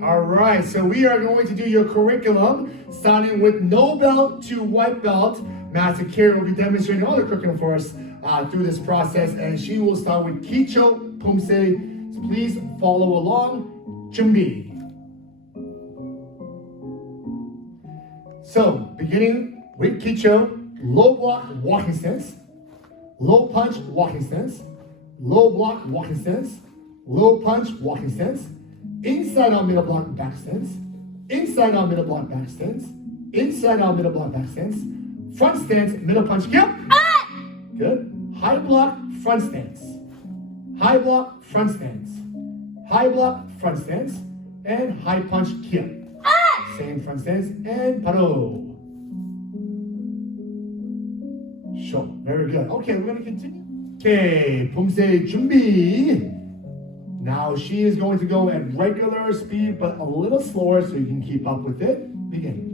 All right, so we are going to do your curriculum, starting with no belt to white belt. Master Kira will be demonstrating all the curriculum for us through this process, and she will start with Kicho Pumse. So please follow along. Junbi. So, beginning with Kicho, low block walking stance, low punch walking stance, low block walking stance, low punch walking stance, inside out middle block back stance, inside out middle block back stance, inside out middle block back stance, front stance, middle punch kill. Good. High block front stance, high block front stance, high block front stance, and high punch kill. Same front stance and paro. Sure, very good. Okay, we're gonna continue. Okay, Pumse Junbi. Now she is going to go at regular speed, but a little slower so you can keep up with it. Begin.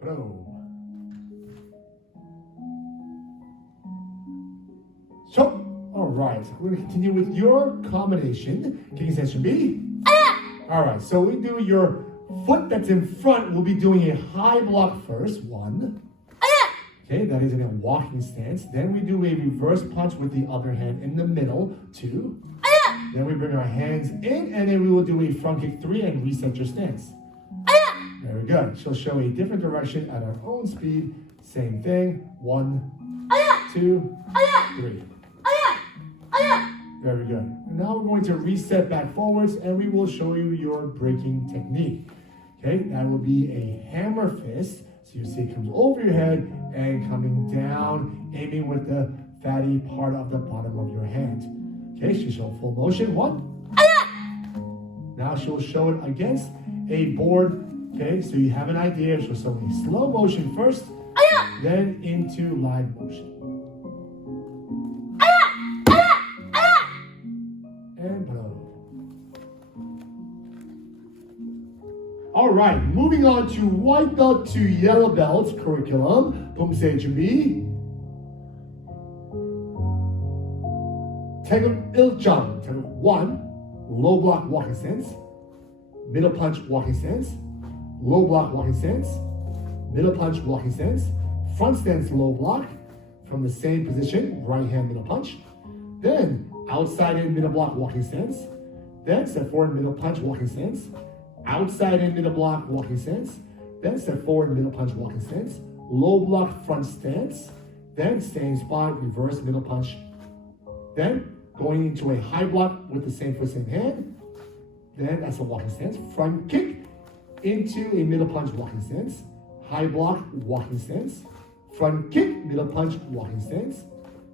Bro. So, all right, we're going to continue with your combination. Kicking stance should be. All right, so we do your foot that's in front. We'll be doing a high block first. 1. Okay, that is in a walking stance. Then we do a reverse punch with the other hand in the middle. 2. Then we bring our hands in, and then we will do a front kick 3 and reset your stance. Very good. She'll show a different direction at our own speed. Same thing. 1, 2, 3. Very good. And now we're going to reset back forwards, and we will show you your breaking technique. Okay, that will be a hammer fist. So you see it comes over your head and coming down, aiming with the fatty part of the bottom of your hand. Okay, she'll show full motion. 1. Now she'll show it against a board. Okay, so you have an idea. She'll show a slow motion first, then into live motion. And blow. All right, moving on to white belt to yellow belt curriculum. Pumse Junbi. Taeguk Iljang. 1. Low block walking stance. Middle punch walking stance. Low block walking stance. Middle punch walking stance. Front stance low block. From the same position, right hand middle punch. Then outside in middle block walking stance. Then step forward middle punch walking stance. Outside in middle block walking stance. Then step forward middle punch walking stance. Low block front stance. Then same spot, reverse middle punch. Then going into a high block with the same foot, same hand. Then that's a walking stance. Front kick into a middle punch walking stance. High block walking stance. Front kick, middle punch walking stance.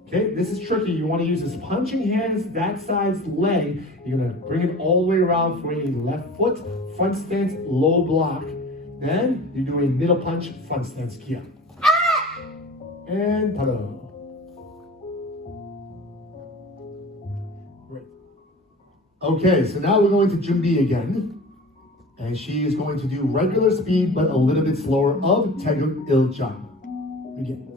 Okay, this is tricky. You want to use this punching hands, that side's leg. You're going to bring it all the way around for a left foot, front stance, low block. Then you do a middle punch, front stance kia. And paro. Great. Okay, so now we're going to Junbi again. And she is going to do regular speed, but a little bit slower of Taeguk Iljang. Begin.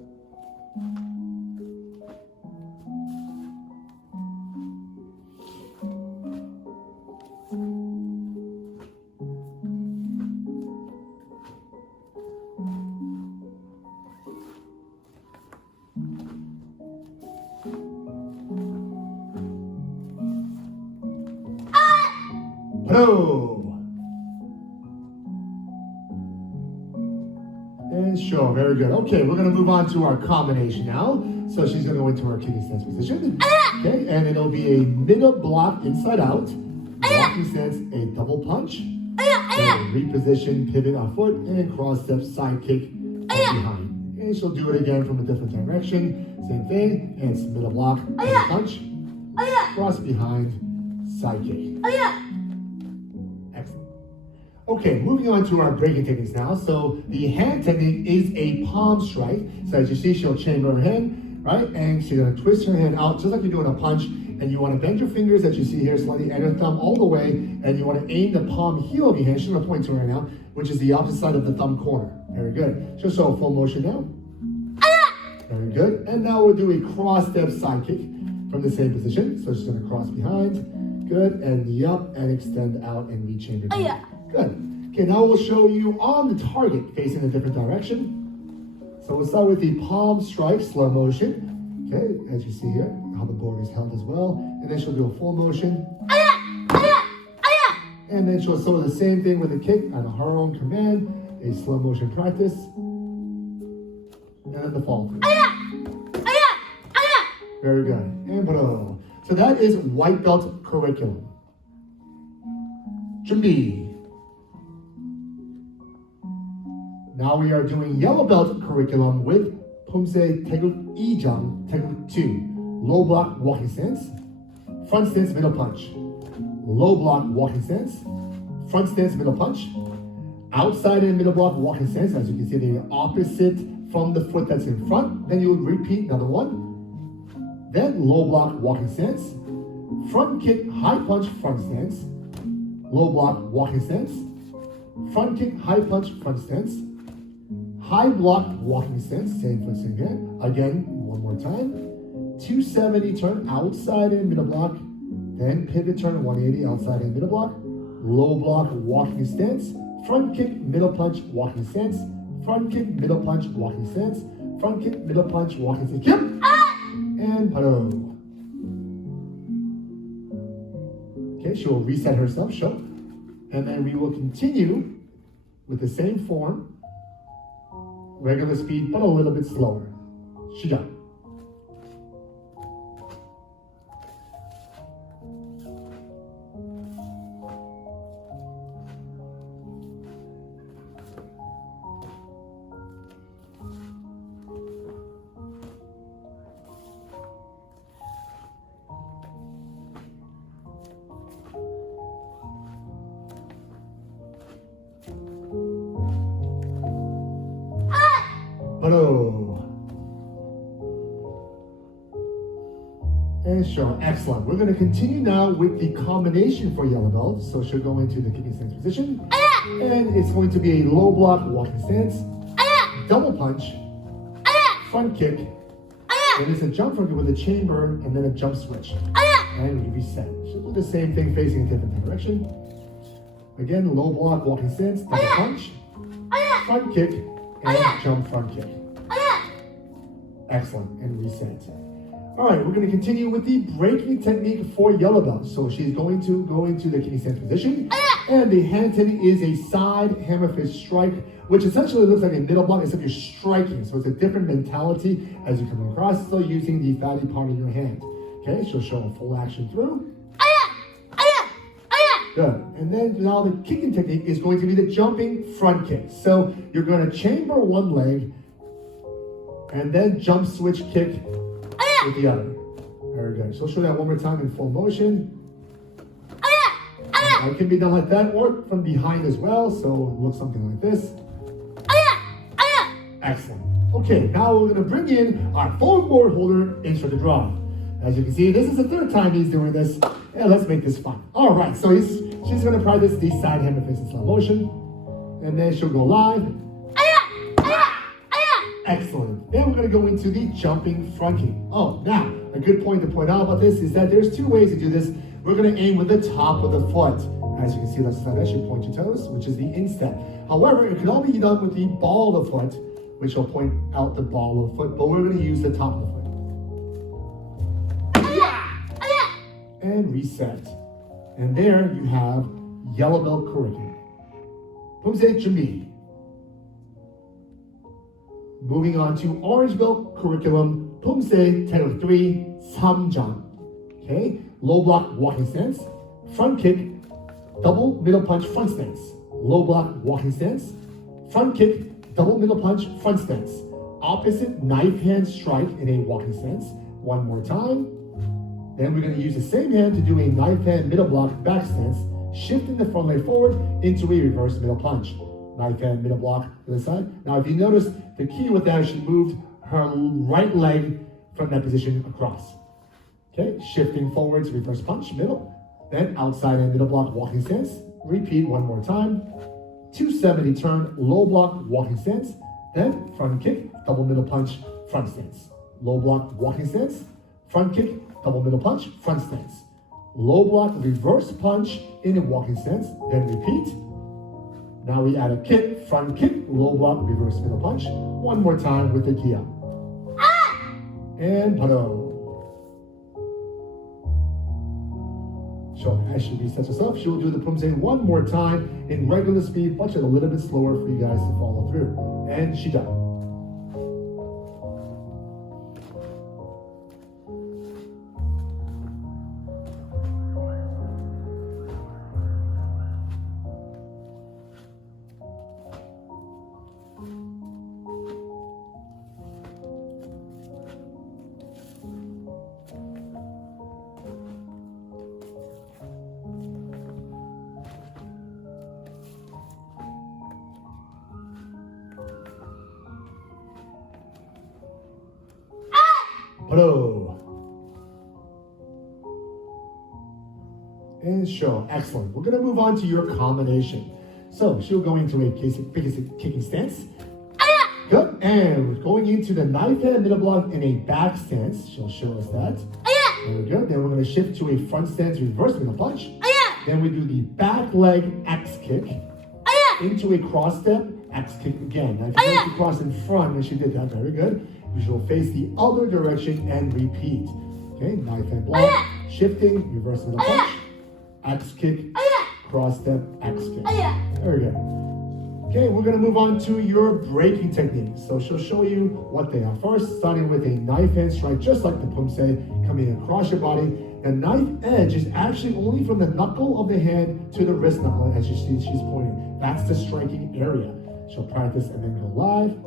Pro. And sure, very good. Okay, we're going to move on to our combination now. So she's going to go into her kicking stance position. Okay, and it'll be a middle block inside out. Walking stance, a double punch. And reposition, pivot our foot, and cross step side kick behind. And she'll do it again from a different direction. Same thing, and it's middle block, double punch. Cross behind, side kick. Excellent. Okay, moving on to our breaking techniques now. So the hand technique is a palm strike. So as you see, she'll chamber her hand, right? And she's gonna twist her hand out just like you're doing a punch and you want to bend your fingers that you see here slightly and your thumb all the way, and you want to aim the palm heel of your hand, shouldn't point to right now, which is the opposite side of the thumb corner. Very good. Just show full motion now. Very good. And now we'll do a cross step side kick from the same position. So just going to cross behind. Good. And knee up and extend out and reach in. Good. Okay, now we'll show you on the target facing a different direction. So we'll start with the palm strike, slow motion. Okay, as you see here, how the board is held as well. And then she'll do a full motion. And then she'll sort of the same thing with a kick on her own command, a slow motion practice. And then the fall through. Very good. And bro. So that is white belt curriculum. 준비. Now we are doing yellow belt curriculum with Pumse Taeguk Ijang Taeguk 2. Low block walking stance. Front stance middle punch. Low block walking stance. Front stance middle punch. Outside and middle block walking stance. As you can see, the opposite from the foot that's in front. Then you would repeat another one. Then low block walking stance. Front kick high punch front stance. Low block walking stance. Front kick high punch front stance. High block walking stance. Same foot, same hand. Again, one more time. 270 turn outside and middle block. Then pivot turn 180 outside and middle block. Low block walking stance. Front kick middle punch walking stance. Front kick, middle punch, walking stance. Front kick, middle punch, walking stance. Yep. And paro. Okay, she will reset herself, show. And then we will continue with the same form. Regular speed, but a little bit slower. 시작. Hello. And show. Excellent. We're going to continue now with the combination for yellow belt. So she'll go into the kicking stance position. And it's going to be a low block walking stance. Double punch. Front kick. And it's a jump front kick with a chamber and then a jump switch. And we reset. She'll do the same thing facing a different direction. Again, low block walking stance. Double punch. Front kick. And jump front kick. Excellent. And reset. All right, we're going to continue with the breaking technique for yellow belt. So she's going to go into the kicking stance position. And the hand technique is a side hammer fist strike, which essentially looks like a middle block, except you're striking. So it's a different mentality as you come across, still using the fatty part of your hand. Okay, she'll show a full action through. Good. And then now the kicking technique is going to be the jumping front kick. So you're going to chamber one leg and then jump switch kick with the other. Very good. So I'll show that one more time in full motion. It can be done like that or from behind as well. So it looks something like this. Excellent. Okay, now we're going to bring in our forward board holder instructor draw. As you can see, this is the third time he's doing this. And let's make this fun. All right, so she's going to practice the side hammer fist in slow motion. And then she'll go live. Excellent. Then we're going to go into the jumping front kick. Oh, now, a good point to point out about this is that there's two ways to do this. We're going to aim with the top of the foot. As you can see, let's start actually point your toes, which is the instep. However, it can only be done with the ball of the foot, which will point out the ball of the foot, but we're going to use the top of the foot. And reset. And there you have yellow belt curriculum. Pumse 준비. Moving on to orange belt curriculum. Pumse Taeguk 3 3장. Okay, low block walking stance, front kick, double middle punch front stance, low block walking stance, front kick, double middle punch front stance, opposite knife hand strike in a walking stance. One more time. Then we're going to use the same hand to do a knife hand middle block back stance, shifting the front leg forward into a reverse middle punch. Knife hand middle block to the side. Now, if you notice, the key with that is she moved her right leg from that position across. Okay, shifting forwards, reverse punch, middle. Then outside and middle block walking stance. Repeat one more time. 270 turn, low block walking stance. Then front kick, double middle punch, front stance. Low block walking stance, front kick, double middle punch, front stance. Low block reverse punch in a walking stance. Then repeat. Now we add a kick, front kick, low block, reverse middle punch. One more time with the kia. And pado. So as she resets herself, she will do the pumse one more time in regular speed, but just a little bit slower for you guys to follow through. And she done. Pado. And show. Excellent. We're going to move on to your combination. So she'll go into a basic kicking stance. Good. And we're going into the knife hand middle block in a back stance. She'll show us that. Very good. Then we're going to shift to a front stance reverse middle punch. Then we do the back leg X kick into a cross step X kick again. Now if you make the cross in front, and she did that, very good. You should face the other direction and repeat. Okay, knife hand block, shifting, reverse middle punch, X kick, cross step, X kick. Very good. Okay, we're gonna move on to your breaking techniques. So she'll show you what they are. First, starting with a knife hand strike, just like the pumse, coming across your body. The knife edge is actually only from the knuckle of the hand to the wrist knuckle, as you see she's pointing. That's the striking area. She'll practice and then go live.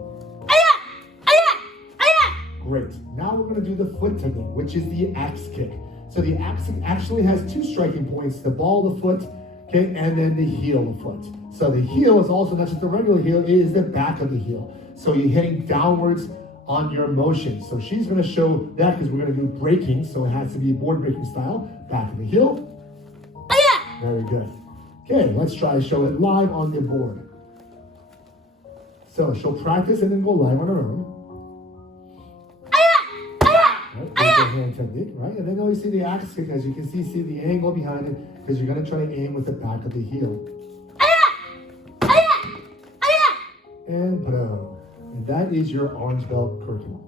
Great. Now we're going to do the foot technique, which is the axe kick. So the axe kick actually has two striking points, the ball of the foot, okay, and then the heel of the foot. So the heel is also not just the regular heel, it is the back of the heel. So you're hitting downwards on your motion. So she's going to show that because we're going to do breaking, so it has to be board breaking style. Back of the heel. Very good. Okay, let's try to show it live on the board. So she'll practice and then go live on her own. Right, the hand technique, right? And then you see the axe kick, as you can see the angle behind it, because you're going to try to aim with the back of the heel. And boom. And that is your orange belt curriculum.